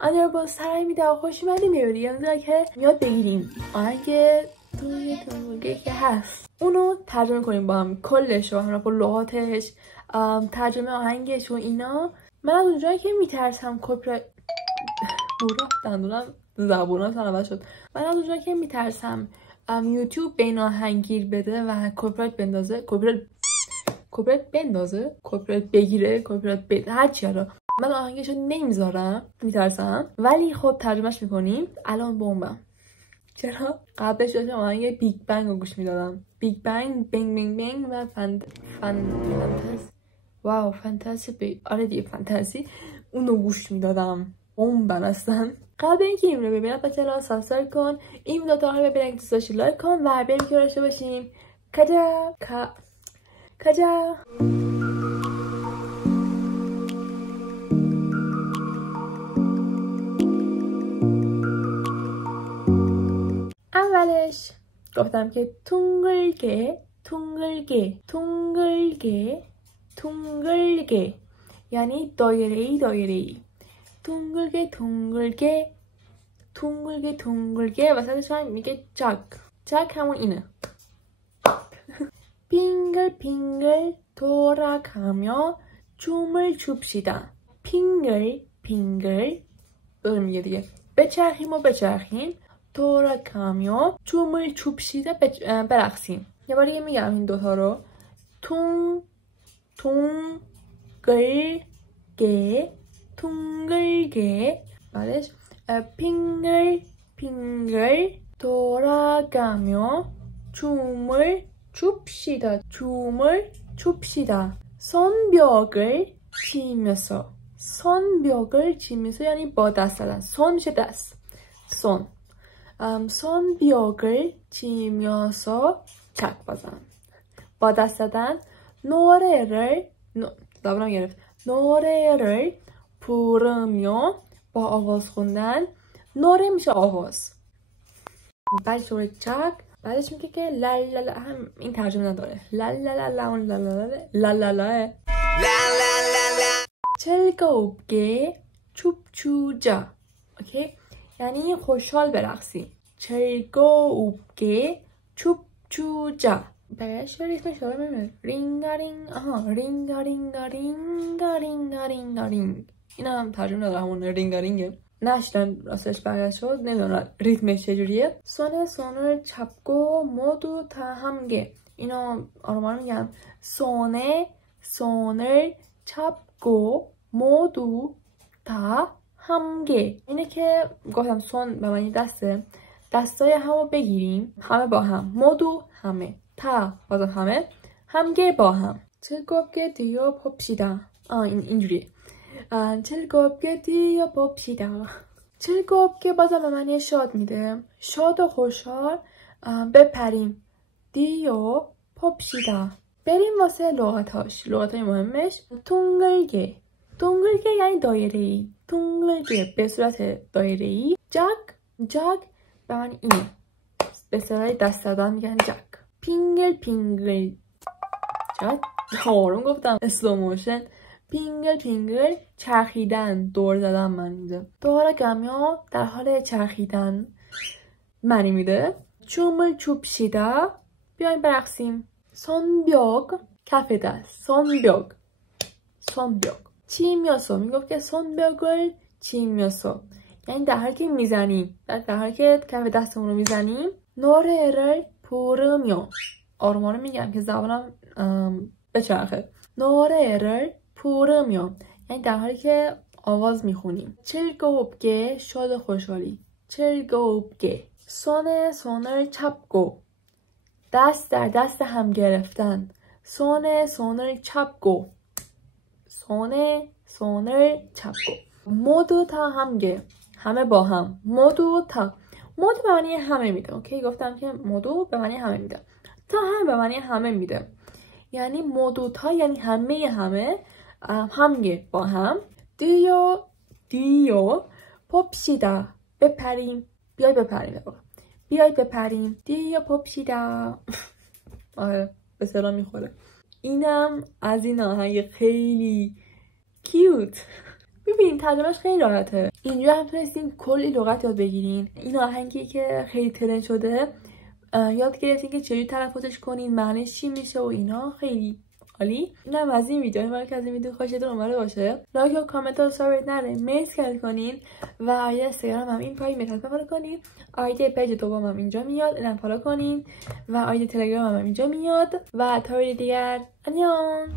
آنجا با سعی میده خوش اومدی میبینی یعنی که میاد بگیریم آهنگ تونگه که هست اونو ترجمه کنیم با هم کلش و همراه با لغاتش ترجمه آهنگش و اینا. من از اونجایی که میترسم کپی بورا دندونم زبونم سلامت شد. من از اونجایی که میترسم یوتیوب به این آهنگ گیر بده و کپی بندازه کپی بگیره هر چی حالا من آهنگشو نمیذارم میترسم ولی خب ترجمهش میکنیم. الان بمبم چرا قبلش داشتم آهنگ بیگ بنگ رو گوش میدادم. بیگ بنگ بنگ بنگ بنگ و فانتزی آره دیگه فانتزی اونو گوش میدادم. بمبم اصلا. قبل اینکه این رو ببینم با چنل سابسکرایب کن، این ویدیو تا آخر ببینید دوست داشتی لایک کن و بریم که داشته باشیم کجا اولش گفتم که تونگلگه یعنی دایره‌ای تونگلگه وسطش من میگه چک همون اینه. 핑글 돌아가며 춤을 춥시다. 핑글 داره میگه دیگه بچرخیم 돌아가며 춤을 춥시다 برقصیم. یه بار دیگه میگم این دوتا رو. 둥글게 بعدش 핑글 돌아가며 춤을 춥시다. 손뼉을 치면서 یعنی با دست زدن. 손 میشه دست. 손뼉을 치면서 چک بزن. با دست زدن. 노래를 부르며 با آواز خوندن. 노래 میشه آواز. بعدش دوره چک. بعدش میگه که لالالا هم این ترجمه نداره. لالالا 즐겁게 춤추자. اوکی یعنی خوشحال برقصی. 즐겁게 춤추자. بقیه‌اش ریتمش رو ببینید. 링가링가링가링가링가링가링 این هم ترجمه نداره همون رینگارینگه. نشدن راستش بقیه‌اش رو نمیدونم ریتمش چجوریه. 손을 잡고 모두 다 함께 اینو آروم میگم. 손을 잡고 모두 다 함께 اینه که گفتم 손 به معنی دسته. دستای همو بگیریم همه با هم. 모두 همه تا بازم همه 함께 با هم. 즐겁게 뛰어봅시다. اینجوریه. 즐겁게 뛰어봅시다. 즐겁게 بازم به معنی شاد میده. شاد و خوشحال بپریم. 뛰어봅시다. بریم واسه لغاتای مهمش. 둥글게 یعنی دایره‌ای. 둥글게 به صورت دایره‌ای. جک به معنی اینه. به صورت دست زدن میگن جک. 핑글 چقدر آروم گفتم. اسلو موشن. 핑글 چرخیدن دور زدن من میده. 돌아가며 در حال چرخیدن معنی میده. 춤을 춥시다 بیاین برقصیم. 손뼉 کف دست. 손뼉 치면서 میگفت که 손뼉을 치면서 یعنی در حالی که میزنیم در حالی که کف دستمون رو میزنیم. 노래를 부르며 آروم میگم که زبانم بچرخه. 노래를 부르며 یعنی در حالی که آواز میخونیم. 즐겁게 شاد خوشحالی. 즐겁게 손을 잡고 دست در دست هم گرفتن. 손을 잡고 모두 다 함께 همه با هم. 모두 به معنی همه میده. اوکی گفتم که مودو به معنی همه میده. تا هم به معنی همه میده. یعنی مودو تا یعنی همه همگه با هم. دیو 봅시다 بپریم. بیای بپریم. دیو 봅시다. آره به سلام میخوره. اینم از این آهنگ خیلی کیوت ببینید ترجمهش خیلی راحته. اینجا هم تونستین کلی لغت یاد بگیرین. این آهنگی که خیلی ترند شده یاد گرفتین که چجوری تلفظش کنین، معنیش چی میشه و اینا. خیلی عالی. اینم از این ویدیو. امیدوارم که از این ویدیو خوشتون اومده باشه. لایک و کامنت و سابسکرایب نره مرسی کنین و آیدی اینستاگرام هم این پایین میتونید فالو کنین. آیدی پیج دومم اینجا میاد، اینم فالو کنین و آیدی تلگرام هم اینجا میاد و تا ویدیو دیگر انیون.